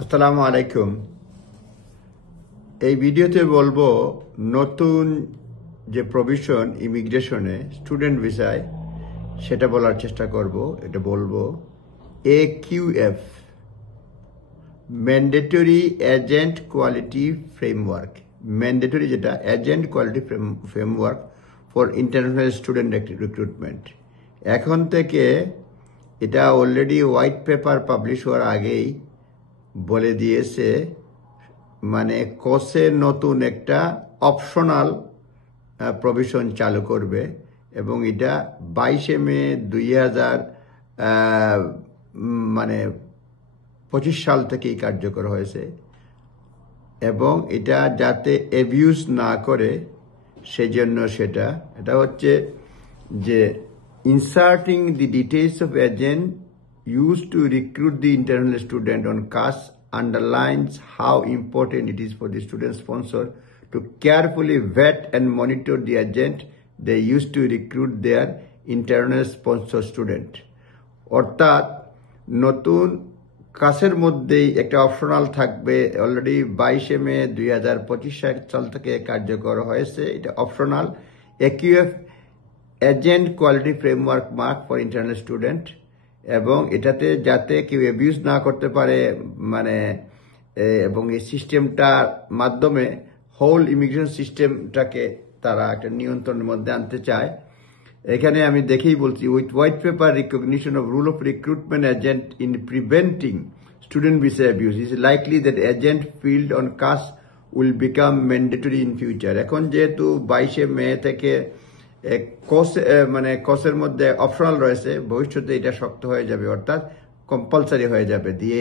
আসসালামু আলাইকুম। এই ভিডিওতে বলবো নতুন যে প্রভিশন ইমিগ্রেশনে স্টুডেন্ট ভিসায় সেটা বলার চেষ্টা করব। এটা বলবো AQF mandatory agent quality framework, mandatory যেটা agent quality framework for international student recruitment. এখন থেকে এটা অলরেডি হোয়াইট পেপার পাবলিশ হওয়ার আগেই বলে দিয়েছে, মানে কোর্সে নতুন একটা অপশনাল প্রভিশন চালু করবে এবং এটা 22 মে 2025 সাল থেকেই কার্যকর হয়েছে এবং এটা যাতে অ্যাবিউজ না করে সেজন্য এটা হচ্ছে যে inserting the details of agent used to recruit the international student on CAS underlines how important it is for the student sponsor to carefully vet and monitor the agent they used to recruit their internal sponsor student. অর্থাৎ নতুন কাসের মধ্যেই একটা optional থাকবে। Already 22 মে 2025 সাল থেকে কার্যকর হয়েছে। এটা optional AQF agent quality framework mark for international student, এবং এটাতে যাতে কেউ অ্যাবিউজ না করতে পারে এবং এই সিস্টেমটার মাধ্যমে হোল ইমিগ্রেশন সিস্টেমটাকে তারা একটা নিয়ন্ত্রণের মধ্যে আনতে চায়। এখানে আমি দেখেই বলছি, with white paper recognition of rule of recruitment agent in preventing student visa abuse is likely that agent field on cast will become mandatory in future. এখন যেহেতু 22 মে থেকে কোর্সের মধ্যে অপশনাল রয়েছে, ভবিষ্যতে এটা শক্ত হয়ে যাবে, অর্থাৎ কম্পালসারি হয়ে যাবে। দিয়ে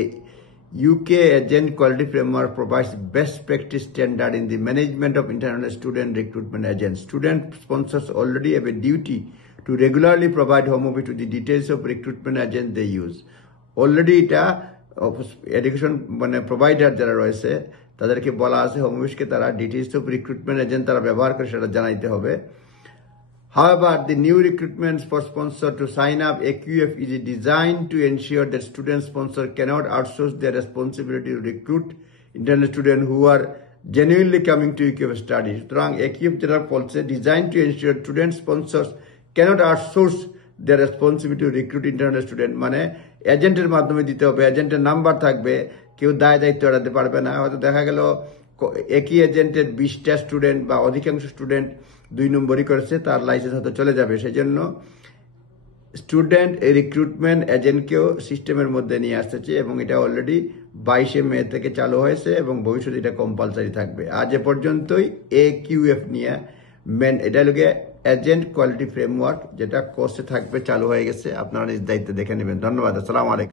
UK Agent Quality Framework provides best practice standard in the management of international student recruitment agents. Student sponsors already have a duty to regularly provide Home Office to the details of recruitment agent they use. Already এটা education provider যারা রয়েছে তাদেরকে বলা আছে home অফিসকে তারা details of recruitment agent তারা ব্যবহার করে সেটা জানাইতে হবে। However, the new recruitment for sponsor to sign up AQF is designed to ensure that student sponsor cannot outsource their responsibility to recruit international students who are genuinely coming to AQF studies. সুতরাং AQF যেটা বলছে, designed to ensure student sponsors cannot outsource their responsibility to recruit international student, মানে এজেন্টের মাধ্যমে দিতে হবে, এজেন্টের number থাকবে, কেউ দায়িত্ব এড়াতে পারবে না। হয়তো দেখা গেল একই এজেন্টের 20টা স্টুডেন্ট বা অধিকাংশ স্টুডেন্ট 2 নম্বরই করেছে, তার লাইসেন্স হয়তো চলে যাবে। সেই জন্য স্টুডেন্ট রিক্রুটমেন্ট এজেন্টকেও সিস্টেমের মধ্যে নিয়ে আসতেছে এবং এটা অলরেডি 22 মে থেকে চালু হয়েছে এবং ভবিষ্যতে এটা কম্পালসারি থাকবে। আজ এ পর্যন্তই AQF নিয়ে এটা লোকে এজেন্ট কোয়ালিটি ফ্রেমওয়ার্ক যেটা কোর্সে থাকবে, চালু হয়ে গেছে। আপনারা নিজ দায়িত্বে দেখে নেবেন। ধন্যবাদ। আসসালামু আলাইকুম।